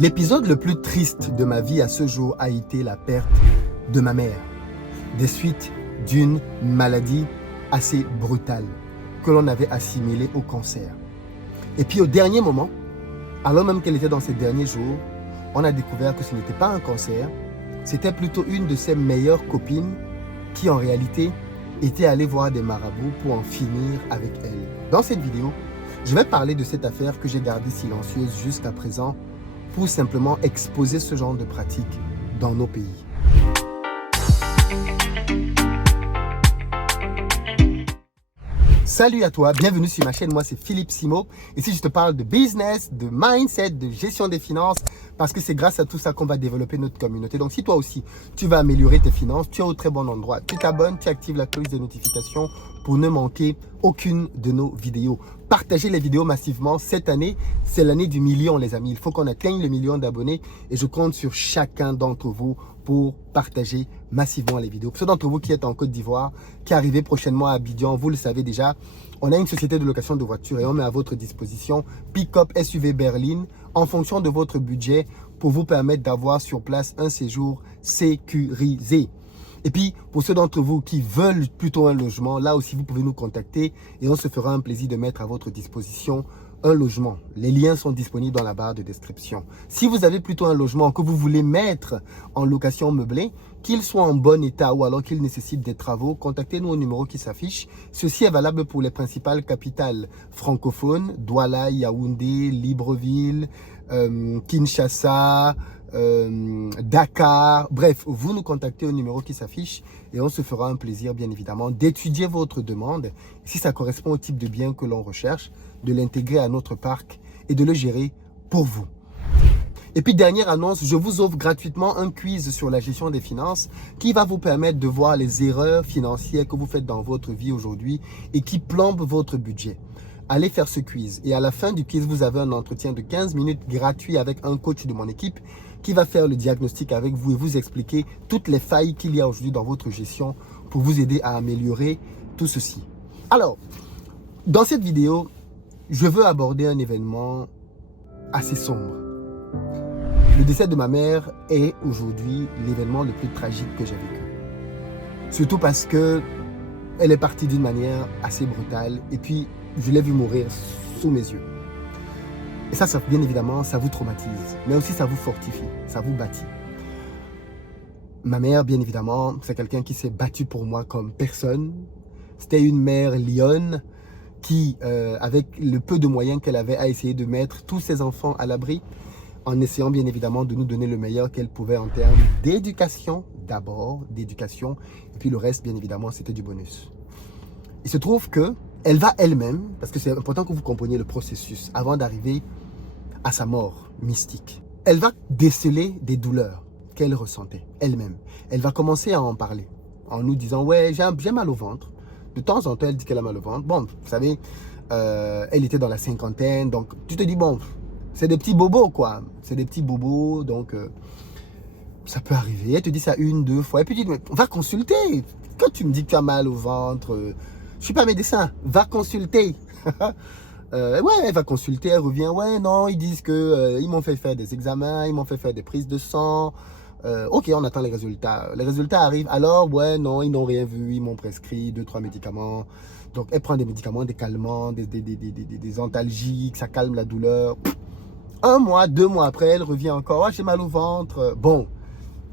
L'épisode le plus triste de ma vie à ce jour a été la perte de ma mère, des suites d'une maladie assez brutale que l'on avait assimilée au cancer. Et puis au dernier moment, alors même qu'elle était dans ses derniers jours, on a découvert que ce n'était pas un cancer, c'était plutôt une de ses meilleures copines qui en réalité était allée voir des marabouts pour en finir avec elle. Dans cette vidéo, je vais parler de cette affaire que j'ai gardée silencieuse jusqu'à présent pour simplement exposer ce genre de pratique dans nos pays. Salut à toi, bienvenue sur ma chaîne, moi c'est Philippe Simo. Ici je te parle de business, de mindset, de gestion des finances, parce que c'est grâce à tout ça qu'on va développer notre communauté. Donc si toi aussi tu vas améliorer tes finances, tu es au très bon endroit. Tu t'abonnes, tu actives la cloche de notification pour ne manquer aucune de nos vidéos. Partagez les vidéos massivement. Cette année, c'est l'année du million les amis. Il faut qu'on atteigne le million d'abonnés et je compte sur chacun d'entre vous pour partager massivement les vidéos. Pour ceux d'entre vous qui êtes en Côte d'Ivoire, qui arrivez prochainement à Abidjan, vous le savez déjà, on a une société de location de voitures et on met à votre disposition Pick-up SUV berline en fonction de votre budget pour vous permettre d'avoir sur place un séjour sécurisé. Et puis, pour ceux d'entre vous qui veulent plutôt un logement, là aussi, vous pouvez nous contacter et on se fera un plaisir de mettre à votre disposition un logement. Les liens sont disponibles dans la barre de description. Si vous avez plutôt un logement que vous voulez mettre en location meublée, qu'il soit en bon état ou alors qu'il nécessite des travaux, contactez-nous au numéro qui s'affiche. Ceci est valable pour les principales capitales francophones, Douala, Yaoundé, Libreville, Kinshasa, Dakar, bref, vous nous contactez au numéro qui s'affiche et on se fera un plaisir bien évidemment d'étudier votre demande, si ça correspond au type de bien que l'on recherche, de l'intégrer à notre parc et de le gérer pour vous. Et puis dernière annonce, je vous offre gratuitement un quiz sur la gestion des finances qui va vous permettre de voir les erreurs financières que vous faites dans votre vie aujourd'hui et qui plombent votre budget. Allez faire ce quiz et à la fin du quiz, vous avez un entretien de 15 minutes gratuit avec un coach de mon équipe qui va faire le diagnostic avec vous et vous expliquer toutes les failles qu'il y a aujourd'hui dans votre gestion pour vous aider à améliorer tout ceci. Alors, dans cette vidéo, je veux aborder un événement assez sombre. Le décès de ma mère est aujourd'hui l'événement le plus tragique que j'ai vécu. Surtout parce que elle est partie d'une manière assez brutale et puis je l'ai vue mourir sous mes yeux. Et ça, bien évidemment, ça vous traumatise, mais aussi ça vous fortifie, ça vous bâtit. Ma mère, bien évidemment, c'est quelqu'un qui s'est battu pour moi comme personne. C'était une mère lionne qui, avec le peu de moyens qu'elle avait, a essayé de mettre tous ses enfants à l'abri, en essayant bien évidemment de nous donner le meilleur qu'elle pouvait en termes d'éducation, d'abord, d'éducation, et puis le reste, bien évidemment, c'était du bonus. Il se trouve que elle va elle-même, parce que c'est important que vous compreniez le processus, avant d'arriver à sa mort mystique. Elle va déceler des douleurs qu'elle ressentait elle-même. Elle va commencer à en parler, en nous disant « Ouais, j'ai mal au ventre ». De temps en temps, elle dit qu'elle a mal au ventre. Bon, vous savez, elle était dans la cinquantaine, donc tu te dis « Bon, c'est des petits bobos, quoi. C'est des petits bobos, donc ça peut arriver. » Elle te dit ça une, deux fois. Et puis tu dis « Va consulter. Quand tu me dis que tu as mal au ventre, je ne suis pas médecin. Va consulter. » Ouais, elle va consulter, elle revient. Ouais, non, ils disent que ils m'ont fait faire des examens, ils m'ont fait faire des prises de sang. Ok, on attend les résultats. Les résultats arrivent. Alors, ouais, non, ils n'ont rien vu. Ils m'ont prescrit 2-3 médicaments. Donc, elle prend des médicaments, des calmants, des antalgiques, ça calme la douleur. 1 mois, 2 mois après, elle revient encore. Oh, j'ai mal au ventre. Bon,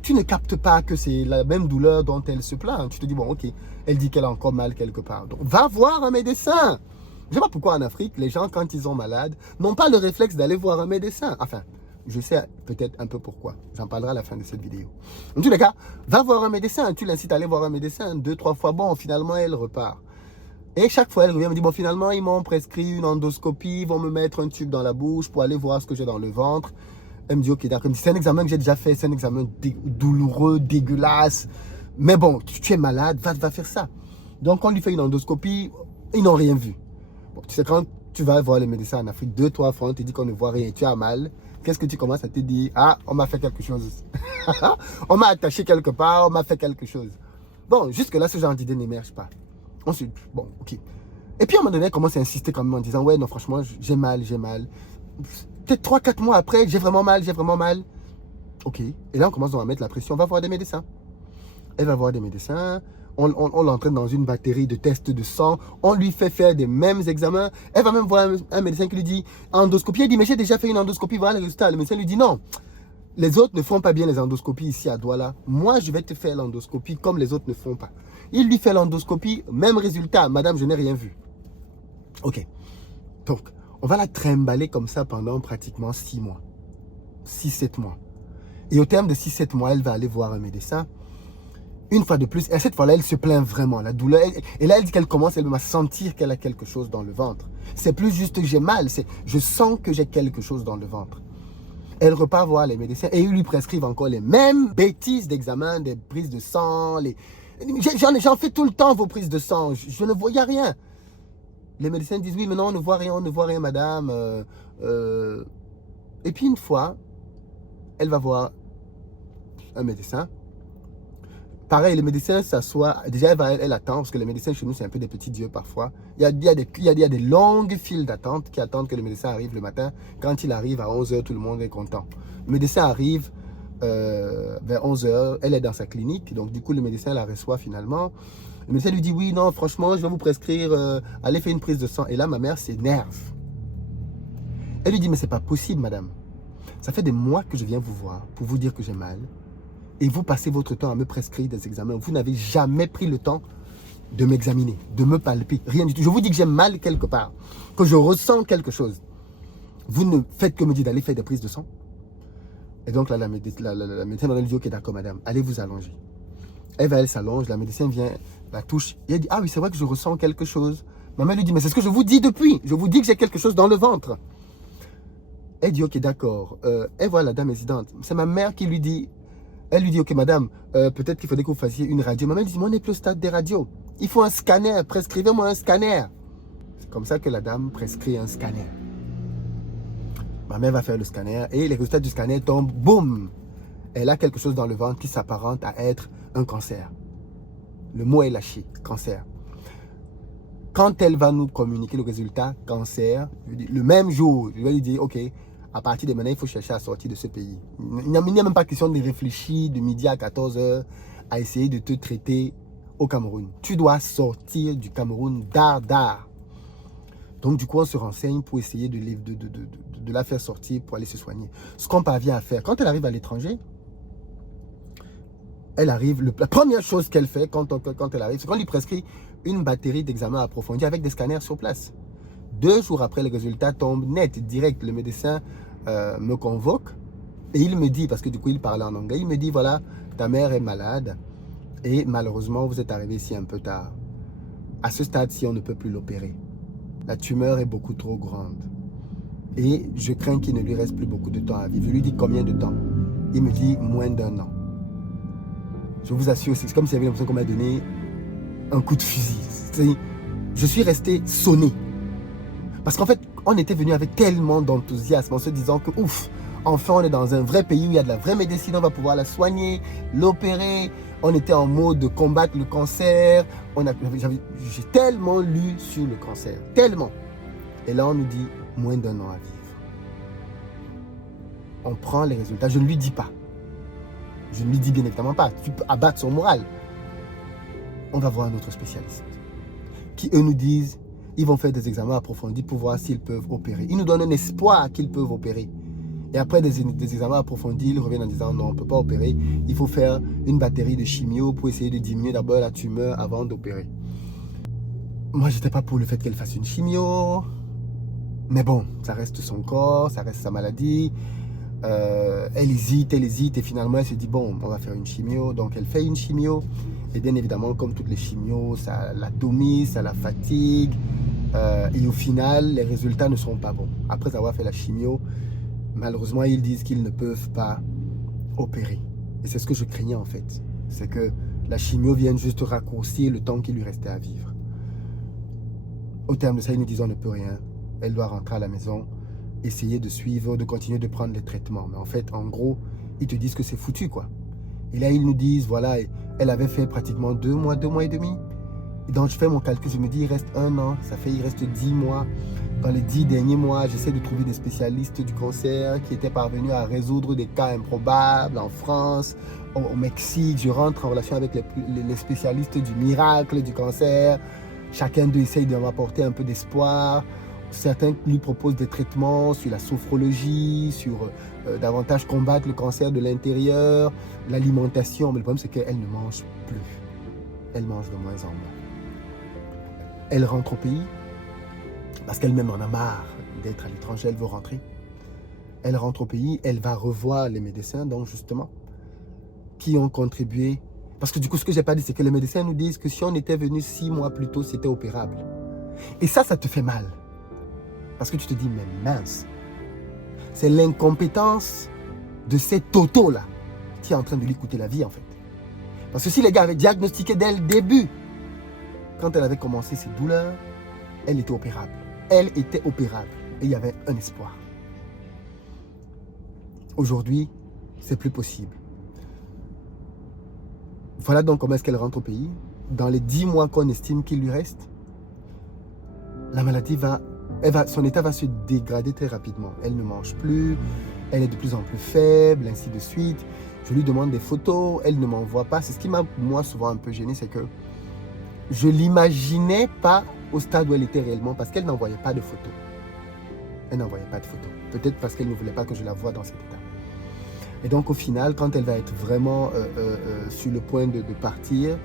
tu ne captes pas que c'est la même douleur dont elle se plaint. Tu te dis, bon, ok, elle dit qu'elle a encore mal quelque part. Donc, va voir un médecin. Je ne sais pas pourquoi en Afrique, les gens, quand ils sont malades, n'ont pas le réflexe d'aller voir un médecin. Enfin, je sais peut-être un peu pourquoi. J'en parlerai à la fin de cette vidéo. En tous les cas, va voir un médecin. Tu l'incites à aller voir un médecin 2-3 fois. Bon, finalement, elle repart. Et chaque fois, elle revient, elle me dit, bon, finalement, ils m'ont prescrit une endoscopie. Ils vont me mettre un tube dans la bouche pour aller voir ce que j'ai dans le ventre. Elle me dit, ok, d'accord. C'est un examen que j'ai déjà fait. C'est un examen douloureux, dégueulasse. Mais bon, tu es malade, va faire ça. Donc, on lui fait une endoscopie. Ils n'ont rien vu. Bon, tu sais, quand tu vas voir les médecins en Afrique 2-3 fois, on te dit qu'on ne voit rien, tu as mal. Qu'est-ce que tu commences à te dire? Ah, on m'a fait quelque chose. On m'a attaché quelque part, on m'a fait quelque chose. Bon, jusque-là, ce genre d'idée n'émerge pas. Ensuite, bon, ok. Et puis à un moment donné, elle commence à insister quand même en disant, ouais, non, franchement, j'ai mal, j'ai mal. peut-être 3-4 mois après, j'ai vraiment mal, j'ai vraiment mal. Ok. Et là, on commence donc à mettre la pression. On va voir des médecins. Elle va voir des médecins. On l'entraîne dans une batterie de tests de sang. On lui fait faire des mêmes examens. Elle va même voir un médecin qui lui dit endoscopie. Elle dit, mais j'ai déjà fait une endoscopie, voilà le résultat. Le médecin lui dit, non, les autres ne font pas bien les endoscopies ici à Douala. Moi, je vais te faire l'endoscopie comme les autres ne font pas. Il lui fait l'endoscopie, même résultat. Madame, je n'ai rien vu. Ok. Donc, on va la trimballer comme ça pendant pratiquement 6 mois. 6-7 mois. Et au terme de 6-7 mois, elle va aller voir un médecin. Une fois de plus, et cette fois-là, elle se plaint vraiment. La douleur, et là, elle dit qu'elle commence elle à sentir qu'elle a quelque chose dans le ventre. C'est plus juste j'ai mal, c'est je sens que j'ai quelque chose dans le ventre. Elle repart voir les médecins et ils lui prescrivent encore les mêmes bêtises d'examen, des prises de sang. J'en fais tout le temps vos prises de sang, je ne voyais rien. Les médecins disent oui, mais non, on ne voit rien, madame. Et puis une fois, elle va voir un médecin. Pareil, le médecin s'assoit. Déjà, elle attend, parce que les médecins chez nous, c'est un peu des petits dieux parfois. Il y a des longues files d'attente qui attendent que le médecin arrive le matin. Quand il arrive à 11 h, tout le monde est content. Le médecin arrive vers 11 h. Elle est dans sa clinique. Donc, du coup, le médecin la reçoit finalement. Le médecin lui dit oui, non, franchement, je vais vous prescrire. Allez faire une prise de sang. Et là, ma mère s'énerve. Elle lui dit mais c'est pas possible, madame. Ça fait des mois que je viens vous voir pour vous dire que j'ai mal. Et vous passez votre temps à me prescrire des examens. Vous n'avez jamais pris le temps de m'examiner, de me palper, rien du tout. Je vous dis que j'ai mal quelque part, que je ressens quelque chose. Vous ne faites que me dire d'aller faire des prises de sang. Et donc là, la médecin lui dit, ok, d'accord, madame, allez vous allonger. Elle s'allonge, la médecin vient, la touche, et elle dit, ah oui, c'est vrai que je ressens quelque chose. Ma mère lui dit, mais c'est ce que je vous dis depuis. Je vous dis que j'ai quelque chose dans le ventre. Elle dit, ok, d'accord. Elle voit la dame résidente. C'est ma mère qui lui dit, elle lui dit, ok madame, peut-être qu'il faudrait que vous fassiez une radio. Maman dit, mais on n'est plus au stade des radios. Il faut un scanner, prescrivez-moi un scanner. C'est comme ça que la dame prescrit un scanner. Ma mère va faire le scanner et les résultats du scanner tombent, boum. Elle a quelque chose dans le ventre qui s'apparente à être un cancer. Le mot est lâché, cancer. Quand elle va nous communiquer le résultat, cancer, le même jour, je vais lui dire, ok, à partir de maintenant, il faut chercher à sortir de ce pays. Il n'y a même pas question de réfléchir de midi à 14 h à essayer de te traiter au Cameroun. Tu dois sortir du Cameroun d'art. Donc du coup, on se renseigne pour essayer de la faire sortir pour aller se soigner. Ce qu'on parvient à faire, quand elle arrive à l'étranger, la première chose qu'elle fait quand elle arrive, c'est qu'on lui prescrit une batterie d'examens approfondis avec des scanners sur place. 2 jours après, les résultats tombent net, direct. Le médecin me convoque et il me dit, parce que du coup il parlait en anglais, il me dit voilà, ta mère est malade et malheureusement vous êtes arrivé ici un peu tard. À ce stade-ci, on ne peut plus l'opérer. La tumeur est beaucoup trop grande et je crains qu'il ne lui reste plus beaucoup de temps à vivre. Je lui dis combien de temps? Il me dit moins d'1 an. Je vous assure, c'est comme s'il y avait l'impression qu'on m'a donné un coup de fusil. Je suis resté sonné. Parce qu'en fait, on était venu avec tellement d'enthousiasme en se disant que ouf, enfin on est dans un vrai pays où il y a de la vraie médecine, on va pouvoir la soigner, l'opérer. On était en mode de combattre le cancer. J'ai tellement lu sur le cancer, tellement. Et là on nous dit moins d'1 an à vivre. On prend les résultats, je ne lui dis pas. Je ne lui dis bien évidemment pas, tu peux abattre son moral. On va voir un autre spécialiste qui eux nous disent ils vont faire des examens approfondis pour voir s'ils peuvent opérer. Ils nous donnent un espoir qu'ils peuvent opérer. Et après des examens approfondis, ils reviennent en disant non, on ne peut pas opérer. Il faut faire une batterie de chimio pour essayer de diminuer d'abord la tumeur avant d'opérer. Moi, je n'étais pas pour le fait qu'elle fasse une chimio. Mais bon, ça reste son corps, ça reste sa maladie. Elle hésite et finalement elle se dit bon, on va faire une chimio. Donc elle fait une chimio. Et bien évidemment, comme toutes les chimios, ça l'atomise, ça la fatigue. Et au final, les résultats ne seront pas bons. Après avoir fait la chimio, malheureusement, ils disent qu'ils ne peuvent pas opérer. Et c'est ce que je craignais en fait. C'est que la chimio vienne juste raccourcir le temps qu'il lui restait à vivre. Au terme de ça, ils nous disent on ne peut rien. Elle doit rentrer à la maison, essayer de suivre, de continuer de prendre les traitements. Mais en fait, en gros, ils te disent que c'est foutu quoi. Et là, ils nous disent, voilà, elle avait fait pratiquement 2 mois et demi. Et donc, je fais mon calcul, je me dis, il reste 1 an, il reste 10 mois. Dans les 10 derniers mois, j'essaie de trouver des spécialistes du cancer qui étaient parvenus à résoudre des cas improbables en France, au Mexique. Je rentre en relation avec les spécialistes du miracle du cancer. Chacun d'eux essaye de m'apporter un peu d'espoir. Certains lui proposent des traitements sur la sophrologie, sur davantage combattre le cancer de l'intérieur, l'alimentation. Mais le problème, c'est qu'elle ne mange plus. Elle mange de moins en moins. Elle rentre au pays parce qu'elle-même en a marre d'être à l'étranger. Elle veut rentrer. Elle rentre au pays. Elle va revoir les médecins, donc justement, qui ont contribué. Parce que du coup, ce que je n'ai pas dit, c'est que les médecins nous disent que si on était venu 6 mois plus tôt, c'était opérable. Et ça te fait mal. Parce que tu te dis, mais mince, c'est l'incompétence de ces totaux-là qui est en train de lui coûter la vie, en fait. Parce que si les gars avaient diagnostiqué dès le début, quand elle avait commencé ses douleurs, elle était opérable. Elle était opérable. Et il y avait un espoir. Aujourd'hui, c'est plus possible. Voilà donc comment est-ce qu'elle rentre au pays. Dans les 10 mois qu'on estime qu'il lui reste, la maladie son état va se dégrader très rapidement. Elle ne mange plus, elle est de plus en plus faible, ainsi de suite. Je lui demande des photos, elle ne m'envoie pas. C'est ce qui m'a, moi, souvent un peu gêné, c'est que je ne l'imaginais pas au stade où elle était réellement parce qu'elle n'envoyait pas de photos. Elle n'envoyait pas de photos. Peut-être parce qu'elle ne voulait pas que je la voie dans cet état. Et donc, au final, quand elle va être vraiment sur le point de partir,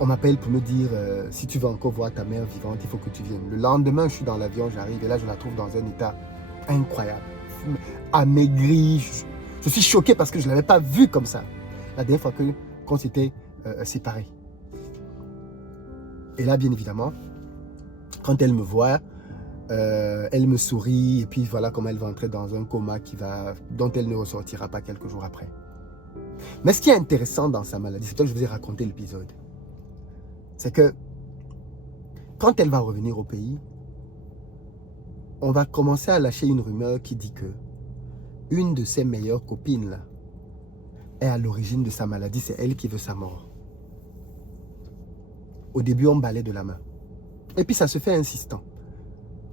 on m'appelle pour me dire si tu veux encore voir ta mère vivante, il faut que tu viennes. Le lendemain, je suis dans l'avion, j'arrive et là, je la trouve dans un état incroyable, amaigrie. Je suis choqué parce que je ne l'avais pas vue comme ça la dernière fois qu'on s'était séparés. Et là, bien évidemment, quand elle me voit, elle me sourit et puis voilà comment elle va entrer dans un coma dont elle ne ressortira pas quelques jours après. Mais ce qui est intéressant dans sa maladie, c'est que je vous ai raconté l'épisode. C'est que quand elle va revenir au pays, on va commencer à lâcher une rumeur qui dit que une de ses meilleures copines là, est à l'origine de sa maladie. C'est elle qui veut sa mort. Au début, on balait de la main. Et puis ça se fait insistant.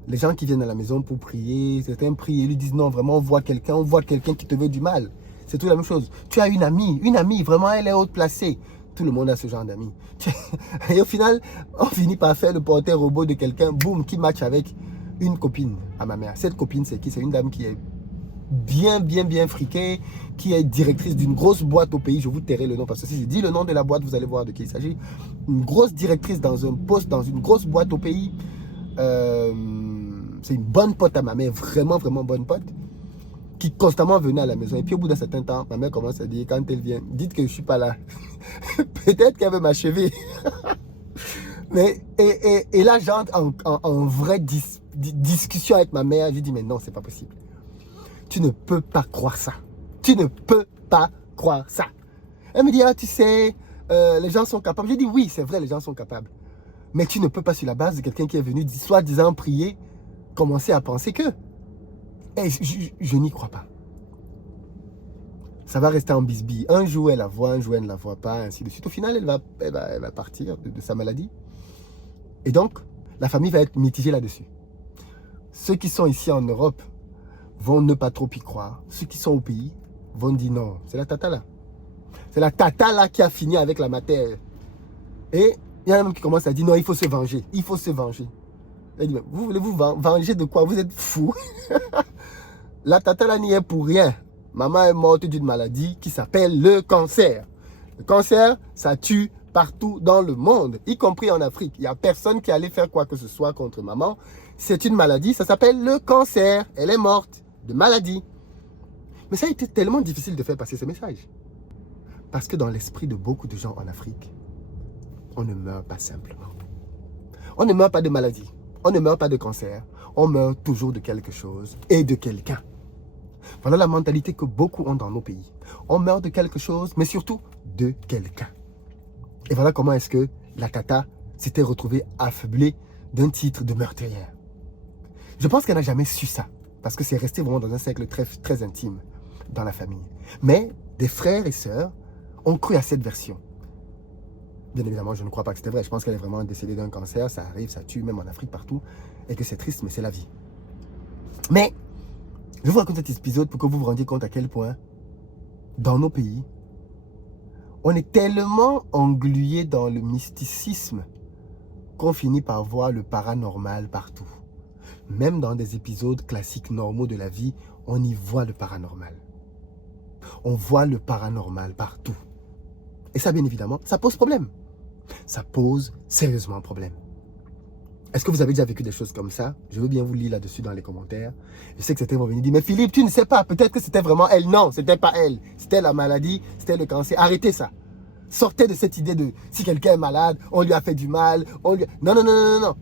Les gens qui viennent à la maison pour prier, certains prient et lui disent non, vraiment, on voit quelqu'un qui te veut du mal. C'est tout la même chose. Tu as une amie, vraiment, elle est haute placée. Tout le monde a ce genre d'amis. Et au final, on finit par faire le porteur robot de quelqu'un, boum, qui match avec une copine à ma mère. Cette copine, c'est qui? C'est une dame qui est bien friquée, qui est directrice d'une grosse boîte au pays. Je vous tairai le nom parce que si je dis le nom de la boîte, vous allez voir de qui il s'agit. Une grosse directrice dans un poste, dans une grosse boîte au pays. C'est une bonne pote à ma mère, vraiment bonne pote, qui constamment venait à la maison. Et puis au bout d'un certain temps, ma mère commence à dire, quand elle vient, dites que je ne suis pas là. Peut-être qu'elle veut m'achever. Mais, et là, j'entre en vraie discussion avec ma mère. Je lui dis, mais non, c'est pas possible. Tu ne peux pas croire ça. Tu ne peux pas croire ça. Elle me dit, ah, tu sais, les gens sont capables. Je dis, oui, c'est vrai, les gens sont capables. Mais tu ne peux pas, sur la base de quelqu'un qui est venu, soi-disant prier, commencer à penser que. Et je n'y crois pas. Ça va rester en bisbille. Un jour, elle la voit, un jour, elle ne la voit pas, ainsi de suite. Au final, elle va partir de sa maladie. Et donc, la famille va être mitigée là-dessus. Ceux qui sont ici en Europe vont ne pas trop y croire. Ceux qui sont au pays vont dire non, c'est la tata là. C'est la tata là qui a fini avec la matière. Et il y en a même qui commencent à dire non, il faut se venger. Il faut se venger. Elle dit, vous voulez vous venger de quoi? Vous êtes fous. La tata là n'y est pour rien. Maman est morte d'une maladie qui s'appelle le cancer. Le cancer, ça tue partout dans le monde, y compris en Afrique. Il n'y a personne qui allait faire quoi que ce soit contre maman. C'est une maladie, ça s'appelle le cancer. Elle est morte de maladie. Mais ça a été tellement difficile de faire passer ce message. Parce que dans l'esprit de beaucoup de gens en Afrique, on ne meurt pas simplement. On ne meurt pas de maladie. On ne meurt pas de cancer. On meurt toujours de quelque chose et de quelqu'un. Voilà la mentalité que beaucoup ont dans nos pays. On meurt de quelque chose, mais surtout de quelqu'un. Et voilà comment est-ce que la tata s'était retrouvée affublée d'un titre de meurtrière. Je pense qu'elle n'a jamais su ça, parce que c'est resté vraiment dans un cercle très intime dans la famille. Mais des frères et sœurs ont cru à cette version. Bien évidemment, je ne crois pas que c'était vrai. Je pense qu'elle est vraiment décédée d'un cancer. Ça arrive, ça tue, même en Afrique, partout. Et que c'est triste, mais c'est la vie. Mais, je vous raconte cet épisode pour que vous vous rendiez compte à quel point, dans nos pays, on est tellement englué dans le mysticisme qu'on finit par voir le paranormal partout. Même dans des épisodes classiques normaux de la vie, on y voit le paranormal. On voit le paranormal partout. Et ça, bien évidemment, ça pose problème. Ça pose sérieusement problème. Est-ce que vous avez déjà vécu des choses comme ça? Je veux bien vous lire là-dessus dans les commentaires. Je sais que certains vont venir dire, mais Philippe, tu ne sais pas, peut-être que c'était vraiment elle. Non, c'était pas elle. C'était la maladie, c'était le cancer. Arrêtez ça. Sortez de cette idée de si quelqu'un est malade, on lui a fait du mal. Non, non, non, non, non.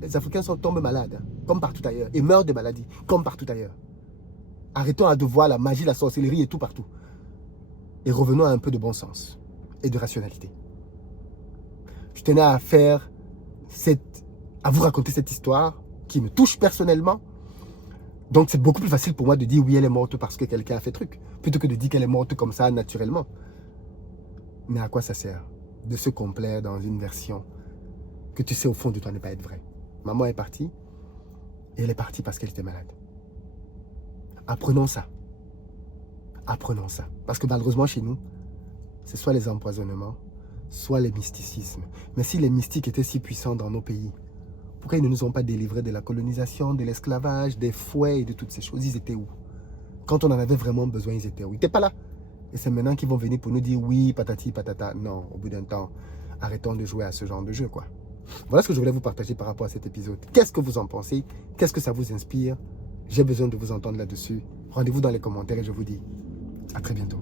Les Africains tombent malades, hein, comme partout ailleurs, et meurent de maladies, comme partout ailleurs. Arrêtons de voir la magie, la sorcellerie et tout partout. Et revenons à un peu de bon sens et de rationalité. Je tenais à vous raconter cette histoire qui me touche personnellement. Donc c'est beaucoup plus facile pour moi de dire oui, elle est morte parce que quelqu'un a fait truc, plutôt que de dire qu'elle est morte comme ça naturellement. Mais à quoi ça sert de se complaire dans une version que tu sais au fond de toi ne pas être vraie? Maman est partie et elle est partie parce qu'elle était malade. Apprenons ça. Apprenons ça. Parce que malheureusement chez nous, c'est soit les empoisonnements, soit les mysticismes. Mais si les mystiques étaient si puissants dans nos pays, pourquoi ils ne nous ont pas délivrés de la colonisation, de l'esclavage, des fouets et de toutes ces choses? Ils étaient où? Quand on en avait vraiment besoin, ils étaient où? Ils n'étaient pas là. Et c'est maintenant qu'ils vont venir pour nous dire oui, patati, patata. Non, au bout d'un temps, arrêtons de jouer à ce genre de jeu, quoi. Voilà ce que je voulais vous partager par rapport à cet épisode. Qu'est-ce que vous en pensez? Qu'est-ce que ça vous inspire? J'ai besoin de vous entendre là-dessus. Rendez-vous dans les commentaires et je vous dis à très bientôt.